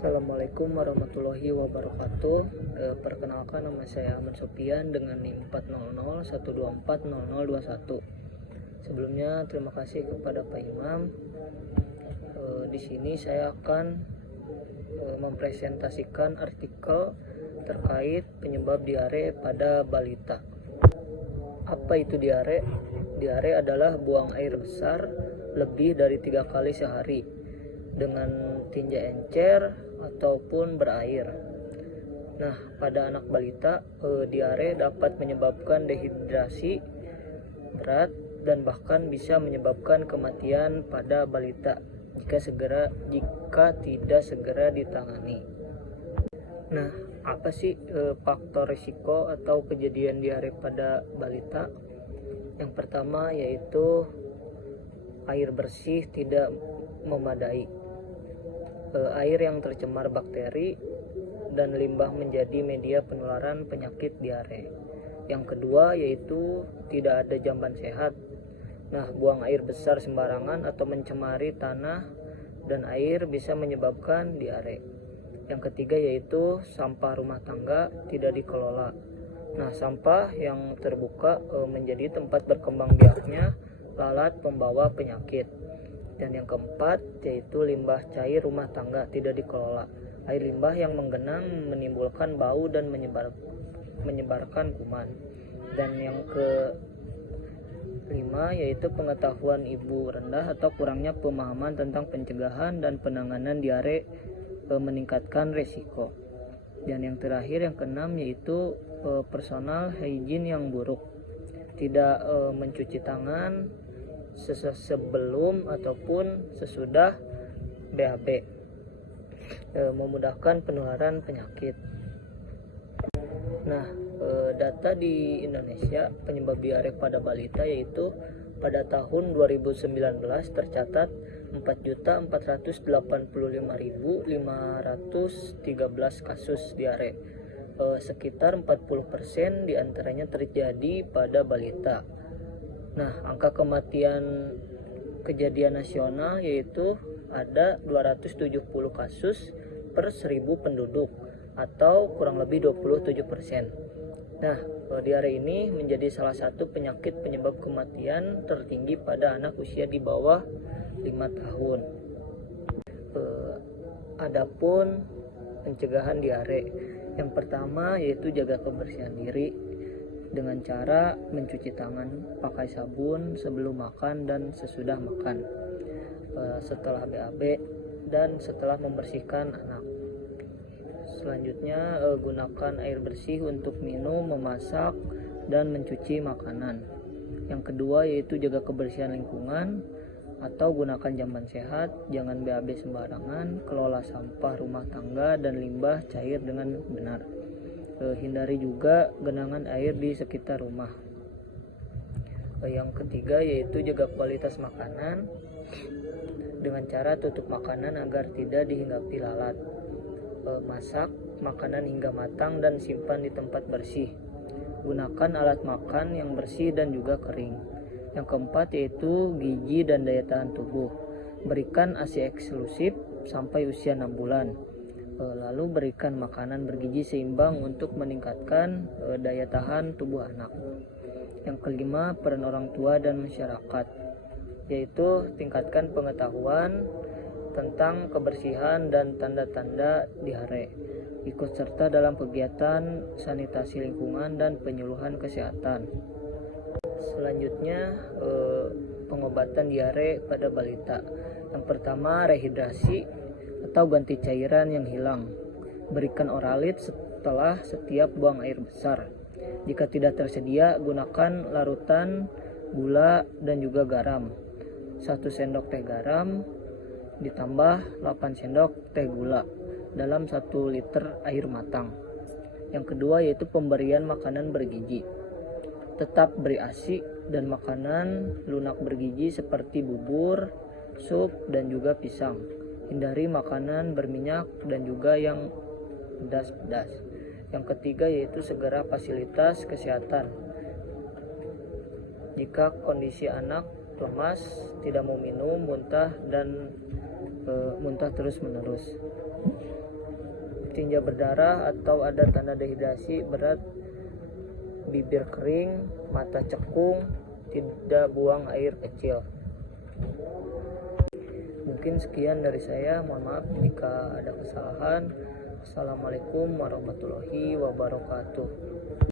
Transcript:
Assalamualaikum warahmatullahi wabarakatuh. Perkenalkan, nama saya Ahmad Sopian dengan NIM 400 1240021. Sebelumnya terima kasih kepada Pak Imam. Di sini saya akan mempresentasikan artikel terkait penyebab diare pada balita. Apa itu diare? Diare adalah buang air besar lebih dari 3 kali sehari dengan tinja encer ataupun berair. Nah, pada anak balita, diare dapat menyebabkan dehidrasi berat dan bahkan bisa menyebabkan kematian pada balita jika tidak segera ditangani. Nah, apa sih faktor risiko atau kejadian diare pada balita? Yang pertama yaitu air bersih tidak memadai. Air yang tercemar bakteri dan limbah menjadi media penularan penyakit diare. Yang kedua yaitu tidak ada jamban sehat. Nah, buang air besar sembarangan atau mencemari tanah dan air bisa menyebabkan diare. Yang ketiga yaitu sampah rumah tangga tidak dikelola. Nah, sampah yang terbuka menjadi tempat berkembang biaknya lalat pembawa penyakit. Dan yang keempat yaitu limbah cair rumah tangga tidak dikelola. Air limbah yang menggenang menimbulkan bau dan menyebarkan kuman. Dan yang kelima yaitu pengetahuan ibu rendah atau kurangnya pemahaman tentang pencegahan dan penanganan diare meningkatkan resiko. Dan yang terakhir, yang keenam yaitu personal hygiene yang buruk. Tidak mencuci tangan sebelum ataupun sesudah BAB, memudahkan penularan penyakit. Nah, data di Indonesia penyebab diare pada balita yaitu pada tahun 2019 tercatat 4.485.513 kasus diare. Sekitar 40% diantaranya terjadi pada balita. Nah, angka kematian kejadian nasional yaitu ada 270 kasus per 1000 penduduk atau kurang lebih 27%. Nah, diare ini menjadi salah satu penyakit penyebab kematian tertinggi pada anak usia di bawah 5 tahun. Adapun pencegahan diare, yang pertama yaitu jaga kebersihan diri dengan cara mencuci tangan pakai sabun sebelum makan dan sesudah makan, setelah BAB dan setelah membersihkan anak. Selanjutnya, gunakan air bersih untuk minum, memasak, dan mencuci makanan. Yang kedua yaitu jaga kebersihan lingkungan atau gunakan jamban sehat, jangan BAB sembarangan, kelola sampah rumah tangga dan limbah cair dengan benar. Hindari juga genangan air di sekitar rumah. Yang ketiga yaitu jaga kualitas makanan dengan cara tutup makanan agar tidak dihinggapi lalat. Masak makanan hingga matang dan simpan di tempat bersih. Gunakan alat makan yang bersih dan juga kering. Yang keempat yaitu gizi dan daya tahan tubuh. Berikan ASI eksklusif sampai usia 6 bulan. Lalu berikan makanan bergizi seimbang untuk meningkatkan daya tahan tubuh anak. Yang kelima, peran orang tua dan masyarakat, yaitu tingkatkan pengetahuan tentang kebersihan dan tanda-tanda diare. Ikut serta dalam kegiatan sanitasi lingkungan dan penyuluhan kesehatan. Selanjutnya, pengobatan diare pada balita. Yang pertama, rehidrasi atau ganti cairan yang hilang. Berikan oralit setelah setiap buang air besar. Jika tidak tersedia, gunakan larutan gula dan juga garam. 1 sendok teh garam ditambah 8 sendok teh gula dalam 1 liter air matang. Yang kedua yaitu pemberian makanan bergizi. Tetap beri ASI dan makanan lunak bergizi seperti bubur, sup, dan juga pisang. Hindari makanan berminyak dan juga yang pedas-pedas. Yang ketiga yaitu segera fasilitas kesehatan. Jika kondisi anak lemas, tidak mau minum, muntah terus menerus. tinja berdarah atau ada tanda dehidrasi berat, bibir kering, mata cekung, tidak buang air kecil. Mungkin sekian dari saya, mohon maaf jika ada kesalahan. Assalamualaikum warahmatullahi wabarakatuh.